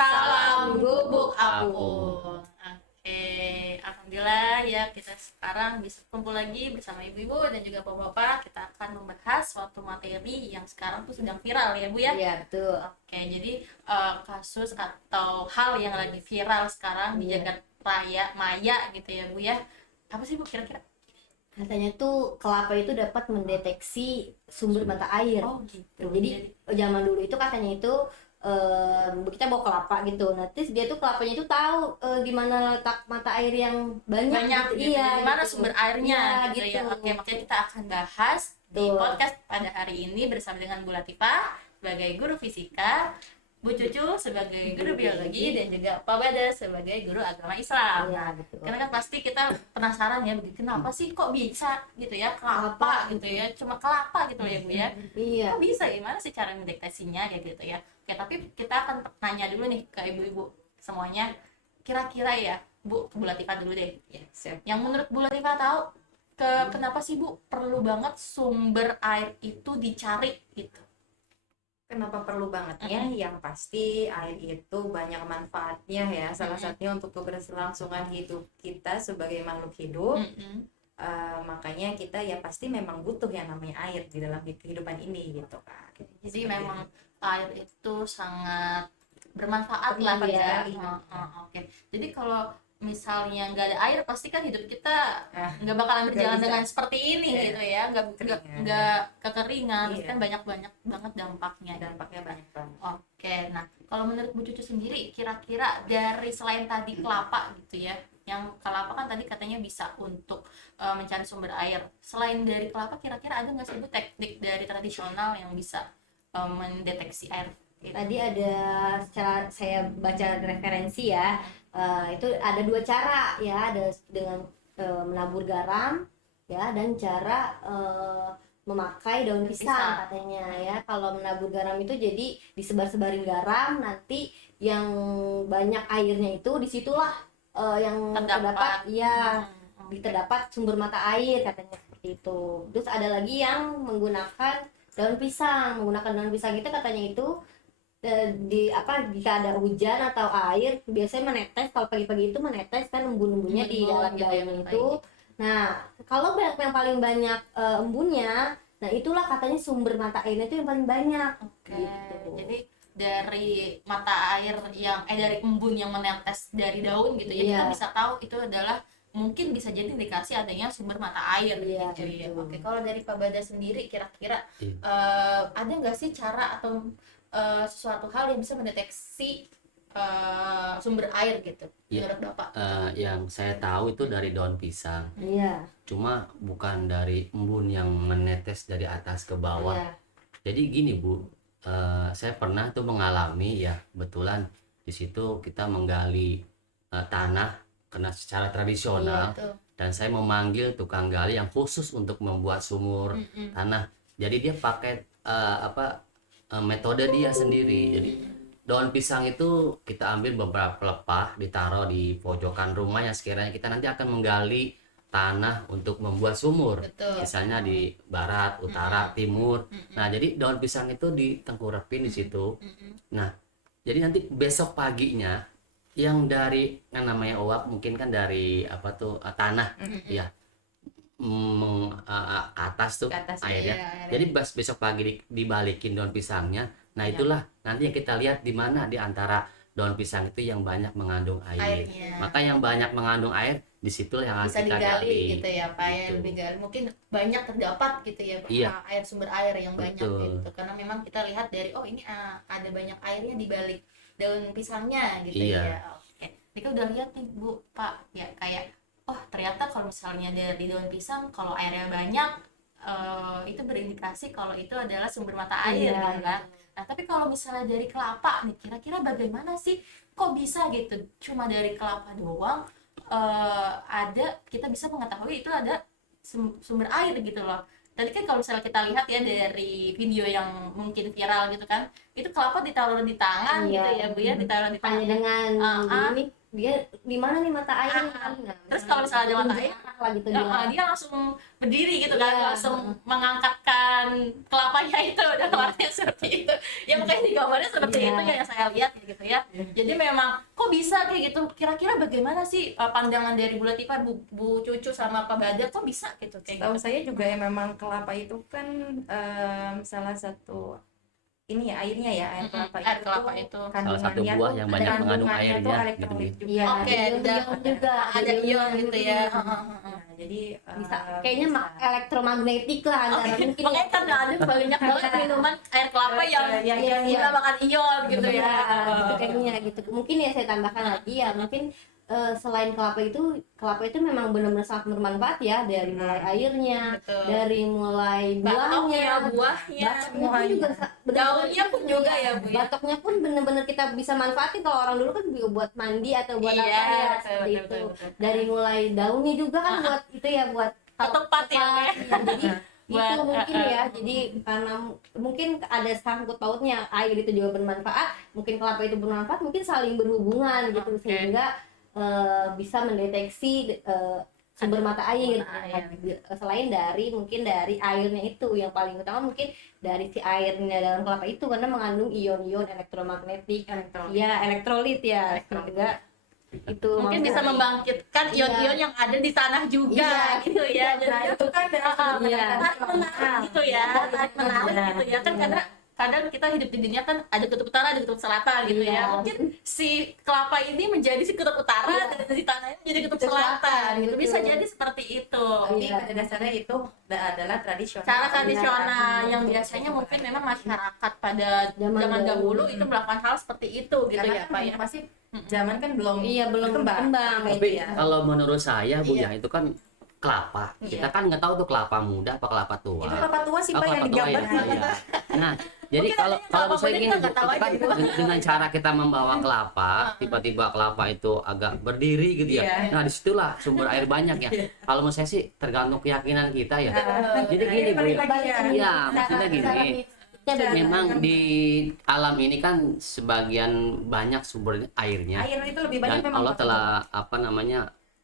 Salam gubuk apung. Oke, alhamdulillah ya kita sekarang bisa kumpul lagi bersama ibu-ibu dan juga bapak-bapak. Kita akan membahas suatu materi yang sekarang tuh sedang viral ya Bu ya. Iya betul. Oke, jadi kasus atau hal yang lagi viral sekarang di jagat raya maya gitu ya Bu ya. Apa sih Bu kira-kira? Katanya tuh kelapa itu dapat mendeteksi sumber mata air. Oh gitu. Jadi zaman dulu itu katanya itu kita bawa kelapa gitu. Nanti dia tuh kelapanya itu tahu di mana letak mata air yang banyak gitu. Iya, Di mana gitu. sumber airnya Iya, gitu ya. gitu. Oke, makanya kita akan bahas di Betul. podcast pada hari ini bersama dengan Bu Latifah sebagai guru fisika, Bu Cucu sebagai guru biologi, dan juga Pak Bada sebagai guru agama Islam. Iya, Nah, betul. karena kan pasti kita penasaran ya, kenapa sih kok bisa gitu ya kelapa gitu ya, cuma kelapa gitu ya Bu ya. Iya. Kok bisa, gimana sih cara mendeteksinya kayak gitu ya. Oke, tapi kita akan nanya dulu nih ke ibu-ibu semuanya. Kira-kira ya, Bu Latifah dulu deh. Ya, siap. Yang menurut Bu Latifah tahu, kenapa sih Bu perlu banget sumber air itu dicari gitu? Kenapa perlu banget ya? Yang pasti air itu banyak manfaatnya ya. Salah satunya untuk keberlangsungan hidup kita sebagai makhluk hidup. Makanya kita ya pasti memang butuh yang namanya air di dalam kehidupan ini gitu kan. Jadi memang air itu sangat bermanfaat lah ya. Oke. Jadi kalau misalnya nggak ada air, pasti kan hidup kita nggak bakalan berjalan dengan seperti ini gitu ya, nggak kekeringan. Kan banyak banget dampaknya banyak banget. Oke, nah kalau menurut Bu Cucu sendiri, kira-kira dari selain tadi kelapa gitu ya, yang kelapa kan tadi katanya bisa untuk mencari sumber air. Selain dari kelapa, kira-kira ada nggak sih Bu teknik dari tradisional yang bisa mendeteksi air? Tadi ada, secara saya baca referensi ya, itu ada dua cara ya, ada dengan menabur garam ya, dan cara memakai daun pisang katanya ya. Kalau menabur garam itu jadi disebar-sebarin garam, nanti yang banyak airnya itu disitulah yang terdapat ya, terdapat sumber mata air katanya seperti itu. Terus ada lagi yang menggunakan daun pisang itu katanya itu jika ada hujan atau air biasanya menetes, kalau pagi-pagi itu menetes kan embun-embunnya di dalam daun itu. Nah kalau yang paling banyak embunnya, nah itulah katanya sumber mata airnya itu yang paling banyak. Gitu. Jadi dari mata air yang dari embun yang menetes dari daun gitu ya, kita bisa tahu itu adalah mungkin bisa jadi indikasi adanya sumber mata air gitu ya. Oke, kalau dari Pak Bada sendiri kira-kira ada nggak sih cara atau sesuatu hal yang bisa mendeteksi sumber air gitu menurut Bapak? Yang saya tahu itu dari daun pisang. Iya. Cuma bukan dari embun yang menetes dari atas ke bawah. Jadi gini Bu, saya pernah tuh mengalami ya, betulan di situ kita menggali tanah karena secara tradisional, dan saya memanggil tukang gali yang khusus untuk membuat sumur tanah. Jadi dia pakai metode dia sendiri. Jadi daun pisang itu kita ambil beberapa pelepah, ditaruh di pojokan rumah yang sekiranya kita nanti akan menggali tanah untuk membuat sumur. Misalnya di barat, utara, timur. Nah, jadi daun pisang itu ditengkurapin di situ. Nah, jadi nanti besok paginya yang dari yang namanya uap mungkin kan dari tanah ya. Ke atas tuh airnya. Jadi besok pagi dibalikin daun pisangnya. Nah itulah nanti yang kita lihat di mana di antara daun pisang itu yang banyak mengandung air. Maka yang banyak mengandung air disitulah yang harus kita gali gitu ya Pak ya, lebih gali. Mungkin banyak terdapat gitu ya air, sumber air yang banyak gitu. Karena memang kita lihat dari ini ada banyak airnya di balik daun pisangnya gitu ya. Oke. Kita udah lihat nih Bu, Pak ya, kayak ternyata kalau misalnya dari daun pisang kalau airnya banyak itu berindikasi kalau itu adalah sumber mata air gitu kan. Nah tapi kalau misalnya dari kelapa nih, kira-kira bagaimana sih kok bisa gitu cuma dari kelapa doang kita bisa mengetahui itu ada sumber air gitu loh. Tadi kan kalau misalnya kita lihat ya dari video yang mungkin viral gitu kan, itu kelapa ditaruh di tangan Iya. gitu ya Bu ya, ditaruh di Hanya tangan. dengan ini dia di mana nih mata airnya. Nah, Terus kalau misalnya ada mata air, lah gitu dia langsung berdiri gitu kan, Iya. langsung mengangkatkan kelapanya itu, dan artinya seperti itu. Ya makanya di gambarnya seperti Iya. itu ya yang saya lihat ya gitu ya. Jadi memang kok bisa kayak gitu? Kira-kira bagaimana sih pandangan dari Bu Latifah, Bu Cucu sama Pak Badar, kok bisa gitu kayak Tahu gitu? saya juga ya memang kelapa itu kan salah satu ini ya airnya ya, air kelapa Air itu kelapa tuh itu. Salah satu kandungannya buah tuh- yang banyak mengandung kandungannya airnya, tuh gitu, elektrolit juga. Iya, Oke, ion juga ada ion gitu ya. Nah, jadi Bisa kayaknya elektromagnetik lah antara Oke, mungkin makanya kan ada banyak banget minuman air kelapa yang iya. menambahkan ion gitu ya. gitu kayaknya gitu. Mungkin ya saya tambahkan lagi ya, mungkin selain kelapa itu memang benar-benar sangat bermanfaat ya, dari mulai airnya, Betul. dari mulai Batoknya, buahnya, buahnya, batoknya pun juga daunnya pun juga ya Bu ya. batoknya pun benar-benar kita bisa manfaatin. Kalau orang dulu kan juga buat mandi atau buat Iya, apa ya betul, seperti betul, itu. betul. Dari mulai daunnya juga kan buat itu ya, buat Ketupat ya, Bu ya. jadi Buat, itu mungkin ya, jadi karena mungkin ada sangkut pautnya, air itu juga bermanfaat, mungkin kelapa itu bermanfaat, mungkin saling berhubungan gitu. Oke. Sehingga bisa mendeteksi sumber mata air. Mata air. Selain dari mungkin dari airnya itu, yang paling utama mungkin dari si airnya dalam kelapa itu, karena mengandung ion-ion elektromagnetik, elektrolit ya, sehingga itu Mungkin bisa membangkitkan ion-ion yang ada di tanah juga Iya. gitu ya. Jadi Nah, itu kan menarik gitu ya, menarik gitu ya kan, karena kadang kita hidup di dunia kan ada kutub utara, ada kutub selatan gitu ya. Iya. Mungkin si kelapa ini menjadi si kutub utara dan si tanah ini menjadi kutub selatan gitu. Bisa jadi seperti itu. tapi Iya. pada dasarnya itu adalah tradisional. Cara tradisional yang biasanya mungkin memang masyarakat pada Zaman zaman dahulu dahulu. itu melakukan hal seperti itu gitu Karena ya kan Pak ya. pasti zaman kan belum belum berkembang. berkembang. Tapi Iya. kalau menurut saya Bu Iya. ya, itu kan kelapa. Iya. Kita kan nggak tahu tuh kelapa muda apa kelapa tua. Itu kelapa tua sih Oh, Pak yang kelapa tua ya. digambar. Iya. Nah, jadi Mungkin kalau ada yang kalau kelapa saya muda gini, kita Bu, nggak tahu itu aja kan gitu. dengan cara kita membawa kelapa, tiba-tiba kelapa itu agak berdiri gitu ya. Iya. Nah, disitulah sumber air banyak ya. Kalau menurut saya sih tergantung keyakinan kita ya. Jadi gini Bu ya. Iya, maksudnya gini. Memang di alam ini kan sebagian banyak sumber airnya. Air itu lebih banyak Dan memang. Allah Pak. telah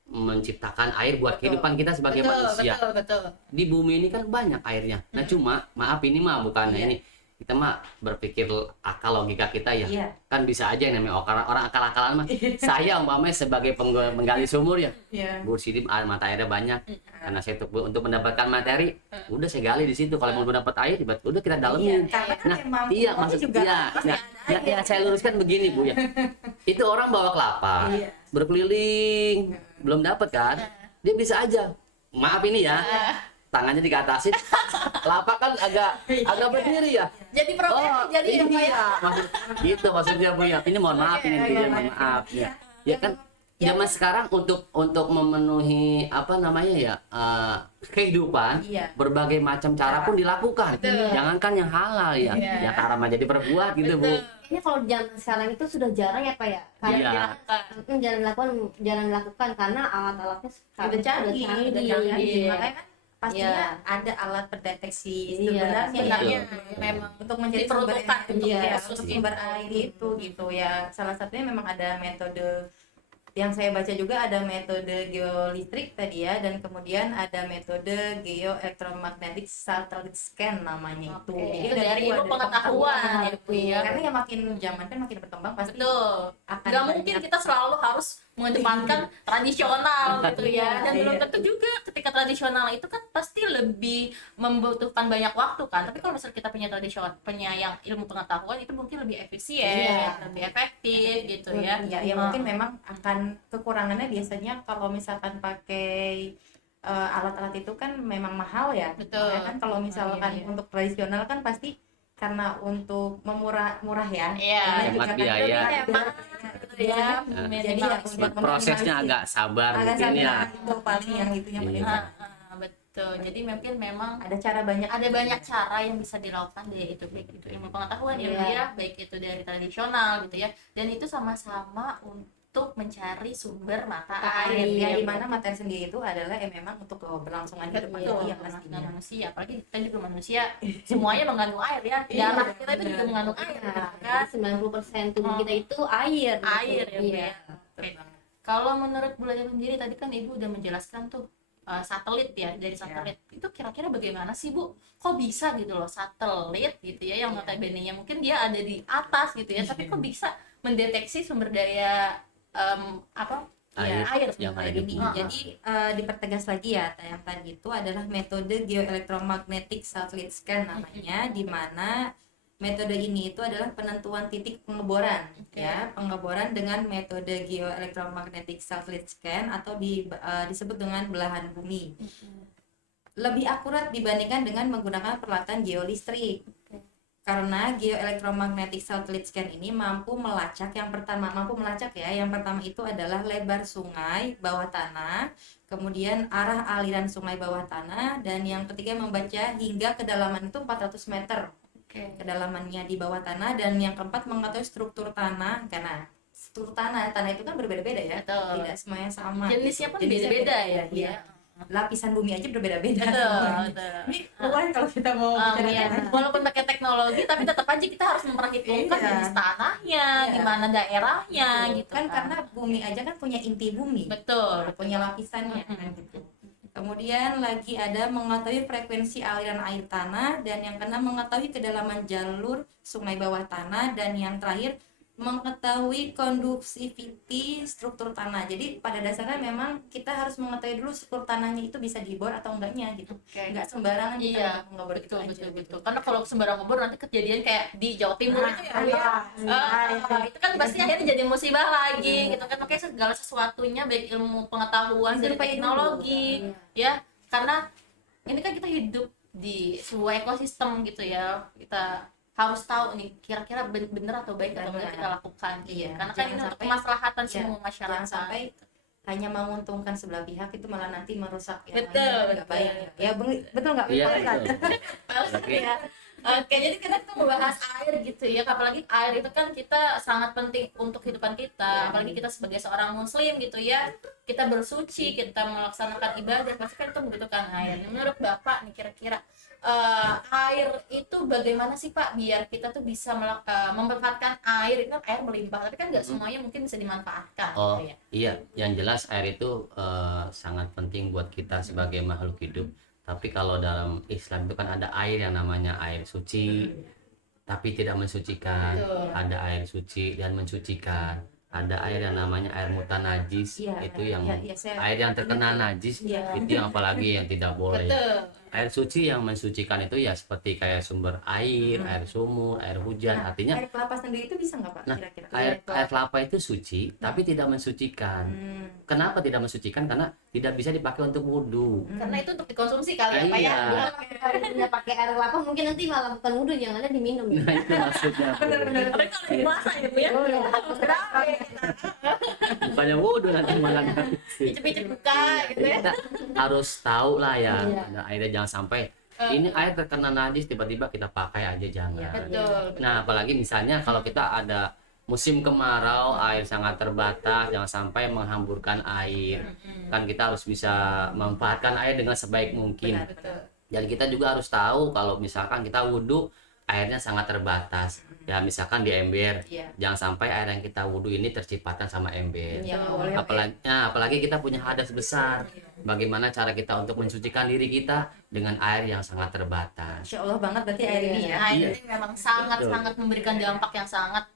menciptakan air buat Betul. kehidupan kita sebagai manusia. Betul. Di bumi ini kan banyak airnya. Nah, cuma maaf ini mah bukan Iya. ini kita mah berpikir akal logika kita ya. Iya. Kan bisa aja yang namanya orang akal-akalan mah. Saya umpamanya sebagai penggali sumur ya. Iya. Bu Sidi mata airnya banyak. Karena saya untuk mendapatkan materi, udah saya gali di situ. Kalau mau dapat air, udah kita dalemin. Karena kan Nah, memang iya semuanya maksud juga iya. Ya, saya luruskan begini Bu ya. Itu orang bawa kelapa, Iya. berkeliling, belum dapat kan? Dia bisa aja. Maaf ini ya. Tangannya dikatasin. Kelapa kan agak berdiri ya. Jadi profesi jadi ya Pak ya. iya. Gitu maksudnya Bu ya. Ini mohon maaf ini dia mohon maaf ya. Ya kan zaman sekarang untuk memenuhi apa namanya ya kehidupan, Iya. berbagai macam cara pun dilakukan. Betul. Jangankan yang halal ya, Iya. yang haram aja diperbuat gitu Bu. Kayaknya kalau zaman sekarang itu sudah jarang ya Pak ya, karena Iya. jarang dilakukan karena alat-alatnya sekarang Udah canggih, udah canggih. Iya. Makanya kan pastinya Iya. ada alat pendeteksi Iya, sebenarnya sebenarnya ya. memang Untuk menjadi sumber diperuntukkan air, untuk iya, kasus untuk gitu. sumber air itu gitu ya. Salah satunya memang ada metode yang saya baca juga, ada metode geolistrik tadi ya, dan kemudian ada metode geoelektromagnetic satellite scan namanya itu. Oke. Jadi Itu dari dua, ilmu dari pengetahuan ya Bu ya. Karena ya makin zaman kan makin berkembang pasti Betul. akan Gak mungkin banyak- kita selalu harus mengedepankan tradisional gitu ya. Dan Iya. belum tentu juga ketika tradisional itu kan pasti lebih membutuhkan banyak waktu kan. Tapi kalau misalnya kita punya punya yang ilmu pengetahuan, itu mungkin lebih efisien, Iya. lebih efektif gitu ya. ya mungkin memang akan kekurangannya biasanya kalau misalkan pakai alat-alat itu kan memang mahal ya. Betul. Makanya kan kalau misalkan Iya. untuk tradisional kan pasti karena untuk murah ya. Iya. Karena Hemat juga kan biaya. hemat, Gitu ya. Jadi ya untuk Prosesnya meminimalisir- agak sabar agak mungkin ya. sabar itu paling yang itu yang penting. Iya. Betul. Jadi mungkin memang Ada cara banyak. ada banyak cara yang bisa dilakukan dari itu, baik itu ilmu pengetahuan Iya. ilmiah, baik itu dari tradisional gitu ya, dan itu sama-sama untuk untuk mencari sumber mata air air. ya, di mana matahari sendiri itu adalah memang untuk keberlangsungan hidup Betul, yang pastinya. manusia, apalagi kita juga manusia, semuanya mengandung air ya. Darah kita itu juga mengandung air, kan? 90% tubuh kita itu air. Air ya, Bu, Iya. ya. Oke. Kalau menurut Bu Laya sendiri tadi kan Ibu udah menjelaskan tuh satelit ya, dari satelit itu kira-kira bagaimana sih Bu? Kok bisa gitu loh satelit gitu ya yang notabene-nya mungkin dia ada di atas gitu ya, tapi kok bisa mendeteksi sumber daya air yang ada Jadi, di bumi. jadi dipertegas lagi ya, yang tadi itu adalah metode geoelektromagnetic satellite scan namanya, di mana metode ini itu adalah penentuan titik pengeboran, ya, pengeboran dengan metode geoelektromagnetic satellite scan atau disebut dengan belahan bumi. Lebih akurat dibandingkan dengan menggunakan peralatan geolistrik. Karena geoelektromagnetic satellite scan ini mampu melacak yang pertama itu adalah lebar sungai bawah tanah, kemudian arah aliran sungai bawah tanah, dan yang ketiga membaca hingga kedalaman itu 400 meter. Kedalamannya di bawah tanah, dan yang keempat mengetahui struktur tanah, karena struktur tanah itu kan berbeda-beda ya. Betul. Tidak semuanya sama. jenisnya pun Jenisnya beda-beda ya. Iya. Lapisan bumi aja berbeda-beda. Betul. Ini lumayan kalau kita mau bicara tanah. Walaupun pakai teknologi tapi tetap aja kita harus memperhitungkan Iya. jenis tanahnya, Iya. di mana daerahnya gitu kan karena bumi aja kan punya inti bumi. betul. Punya lapisannya kan gitu. Kemudian lagi ada mengetahui frekuensi aliran air tanah, dan yang keenam mengetahui kedalaman jalur sungai bawah tanah, dan yang terakhir mengetahui conductivity struktur tanah. Jadi pada dasarnya memang kita harus mengetahui dulu struktur tanahnya itu bisa dibor atau enggaknya gitu. Enggak sembarangan kita Iya, untuk ngebor gitu aja betul. gitu. Karena kalau sembarang ngebor nanti kejadian kayak di Jawa Timur itu ya. Itu kan pasti akhirnya jadi musibah lagi gitu kan. Makanya segala sesuatunya baik ilmu pengetahuan dari Disurvey teknologi ya. Karena ini kan kita hidup di sebuah ekosistem gitu ya. Kita harus tahu nih kira-kira bener atau baik atau enggak kita lakukan. Iya. Karena kan Jangan ini untuk sampai- kemaslahatan Iya, semua masyarakat. jangan sampai hanya menguntungkan sebelah pihak, itu malah nanti merusak yang Betul, lainnya, nggak betul. baik ya. Betul nggak? Iya, Betul nggak? betul. Oke. Ya. Oke, jadi kita tuh membahas air gitu ya. Apalagi air itu kan kita sangat penting untuk kehidupan kita. Apalagi kita sebagai seorang muslim gitu ya. Kita bersuci, kita melaksanakan ibadah, pasti kan itu membutuhkan air. Menurut Bapak nih kira-kira air itu bagaimana sih Pak biar kita tuh bisa memanfaatkan air? Itu kan air melimpah, tapi kan nggak semuanya mungkin bisa dimanfaatkan Oh gitu ya. iya, yang jelas air itu sangat penting buat kita sebagai makhluk hidup. Tapi kalau dalam Islam itu kan ada air yang namanya air suci, tapi tidak mensucikan. Betul. Ada air suci dan mensucikan. Ada air yang namanya air mutanajis, Iya, itu yang iya, saya- air yang terkena najis, Iya. itu yang apalagi yang tidak boleh. Betul. Air suci yang mensucikan itu ya seperti kayak sumber air, air sumur, air hujan. Nah, Artinya air kelapa sendiri itu bisa nggak Pak? Nah, Kira-kira air kelapa itu suci, tapi tidak mensucikan. Kenapa tidak mensucikan? Karena tidak bisa dipakai untuk wudhu. Karena itu untuk dikonsumsi kali ya Pak ya. Iya. Kalau kita pakai air kelapa mungkin nanti malah bukan wudhu, yang ada diminum. Nah itu maksudnya. Tapi kalau di puasa ya Bu ya. Bukannya wudhu nanti malah ngabisin. Icip-icip buka gitu ya. Kita harus tahu lah ya, Iya. ada airnya jangan sampai ini air terkena najis tiba-tiba kita pakai aja, jangan. Betul. Nah apalagi misalnya kalau kita ada musim kemarau, air sangat terbatas, jangan sampai menghamburkan air. Kan kita harus bisa memanfaatkan air dengan sebaik mungkin. Betul. Jadi kita juga harus tahu kalau misalkan kita wudhu airnya sangat terbatas. Ya misalkan di ember, Iya. jangan sampai air yang kita wudhu ini terciptakan sama ember. Iya, nggak boleh. Apalagi kita punya hadas besar. Bagaimana cara kita untuk mensucikan diri kita dengan air yang sangat terbatas. Insya Allah banget berarti air ini ya. Air Iya. ini memang sangat-sangat memberikan dampak yang sangat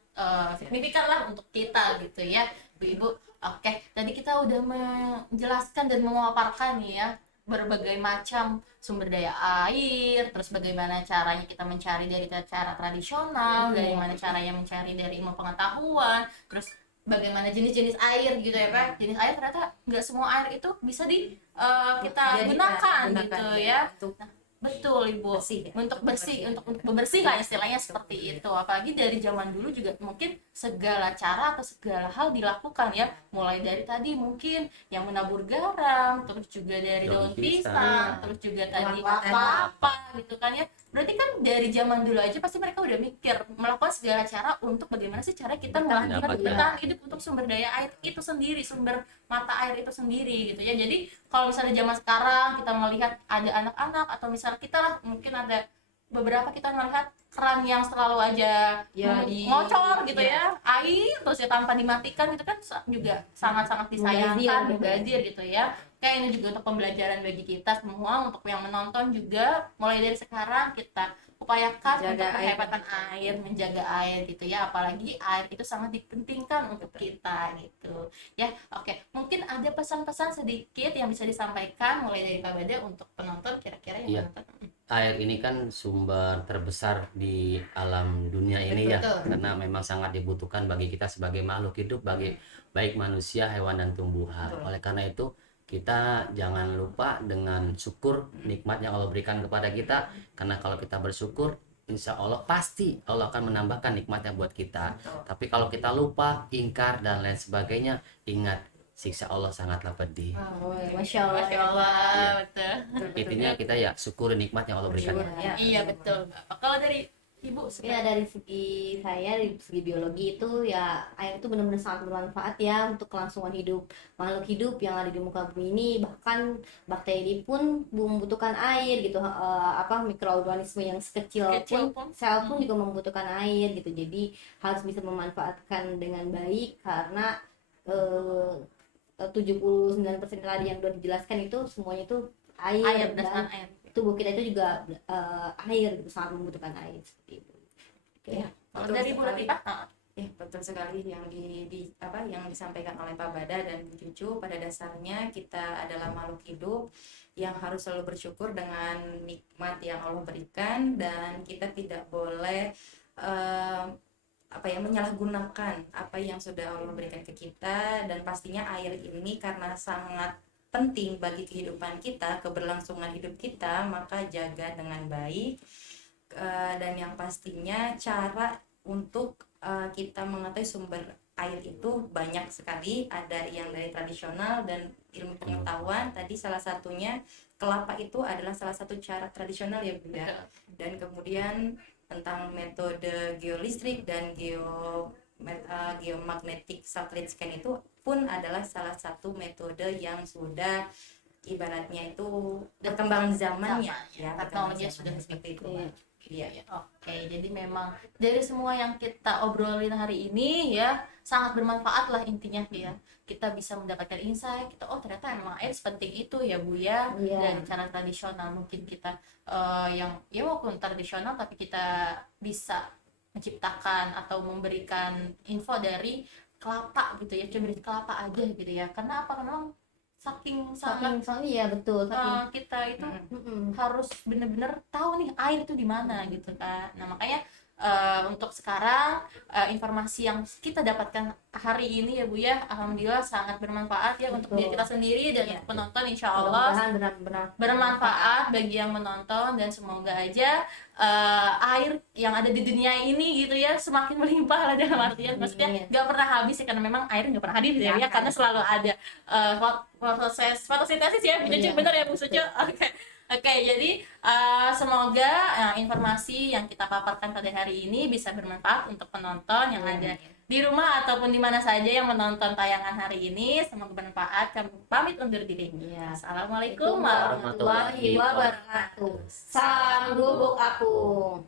signifikan lah untuk kita gitu ya Bu Ibu. Oke, tadi kita udah menjelaskan dan memaparkan nih ya berbagai macam sumber daya air, terus bagaimana caranya kita mencari dari cara tradisional, bagaimana caranya mencari dari ilmu pengetahuan, terus bagaimana jenis-jenis air gitu ya Pak. Jenis air ternyata nggak semua air itu bisa kita gunakan gitu ya. Untuk Betul Ibu. bersih ya. Untuk bersih, untuk bebersih lah istilahnya seperti itu. Apalagi dari zaman dulu juga mungkin segala cara atau segala hal dilakukan ya. Mulai dari tadi mungkin yang menabur garam, terus juga dari daun Daun pisang. pisang, terus juga tadi Kelapa. kelapa gitu kan ya. berarti kan dari zaman dulu aja pasti mereka udah mikir melakukan segala cara untuk bagaimana sih cara kita bertahan hidup untuk sumber daya air itu sendiri, sumber mata air itu sendiri gitu ya. Jadi kalau misalnya zaman sekarang kita melihat ada anak-anak atau misalnya kita lah mungkin ada beberapa kita melihat keran yang selalu aja ngocor gitu ya, air terus ya tanpa dimatikan itu kan juga sangat-sangat disayangkan, mubazir gitu ya. Kayak ini juga untuk pembelajaran bagi kita semua, untuk yang menonton juga, mulai dari sekarang kita upayakan untuk kehebatan air, menjaga air gitu ya, apalagi air itu sangat dipentingkan untuk kita gitu ya. Oke, mungkin ada pesan-pesan sedikit yang bisa disampaikan mulai dari Pak Bada untuk penonton kira-kira yang menonton. Air ini kan sumber terbesar di alam dunia ini ya, karena memang sangat dibutuhkan bagi kita sebagai makhluk hidup, bagi baik manusia, hewan dan tumbuhan. Oleh karena itu kita jangan lupa dengan syukur nikmat yang Allah berikan kepada kita, karena kalau kita bersyukur insya Allah pasti Allah akan menambahkan nikmatnya buat kita. Tapi kalau kita lupa, ingkar dan lain sebagainya, ingat siksa Allah sangatlah pedih. Masya Allah. Masya Allah, betul. Intinya kita ya syukur nikmat yang Allah berikan. Iya betul. Kalau dari Ibu, ya dari segi saya, dari segi biologi itu ya air itu benar-benar sangat bermanfaat ya untuk kelangsungan hidup makhluk hidup yang ada di muka bumi ini. Bahkan bakteri pun membutuhkan air gitu, mikroorganisme yang sekecil pun sel pun juga membutuhkan air gitu. Jadi harus bisa memanfaatkan dengan baik, karena 79% tadi yang sudah dijelaskan itu semuanya itu air dan air. Tubuh kita itu juga air gitu, sangat membutuhkan air seperti itu. Ya. Dari Bu Latifah, betul sekali yang yang disampaikan oleh Pak Bada dan Bu Cucu. Pada dasarnya kita adalah makhluk hidup yang harus selalu bersyukur dengan nikmat yang Allah berikan, dan kita tidak boleh menyalahgunakan apa yang sudah Allah berikan ke kita. Dan pastinya air ini karena sangat penting bagi kehidupan kita, keberlangsungan hidup kita, maka jaga dengan baik. Dan yang pastinya cara untuk kita mengetahui sumber air itu banyak sekali, ada yang dari tradisional dan ilmu pengetahuan. Tadi salah satunya kelapa itu adalah salah satu cara tradisional ya Bu ya. Dan kemudian tentang metode geolistrik dan geomagnetic satellite scan itu pun adalah salah satu metode yang sudah ibaratnya itu berkembang zamannya ya, teknologi sudah seperti itu. Iya. Oke, jadi memang dari semua yang kita obrolin hari ini ya sangat bermanfaat lah intinya ya. Kita bisa mendapatkan insight, ternyata emang air sepenting itu ya Bu ya. Dari cara tradisional mungkin kita yang ya walaupun tradisional tapi kita bisa menciptakan atau memberikan info dari kelapa gitu ya, cuma dari kelapa aja gitu ya. Karena apa? Karena saking ya betul. Kita itu harus benar-benar tahu nih air itu di mana gitu kan. Nah makanya untuk sekarang informasi yang kita dapatkan hari ini ya Bu ya, alhamdulillah sangat bermanfaat ya untuk diri kita sendiri dan untuk penonton, insya Allah bermanfaat bagi yang menonton. Dan semoga aja air yang ada di dunia ini gitu ya semakin melimpah lah, dalam artian maksudnya nggak pernah habis ya, karena memang air nggak pernah habis ya, karena selalu ada proses fotosintesis ya, bener ya Bu Sucu. Oke, jadi semoga informasi yang kita paparkan pada hari ini bisa bermanfaat untuk penonton yang ada di rumah ataupun di mana saja yang menonton tayangan hari ini. Semoga bermanfaat. Kami pamit undur diri. Assalamualaikum warahmatullahi wabarakatuh. Salam gubuk apung.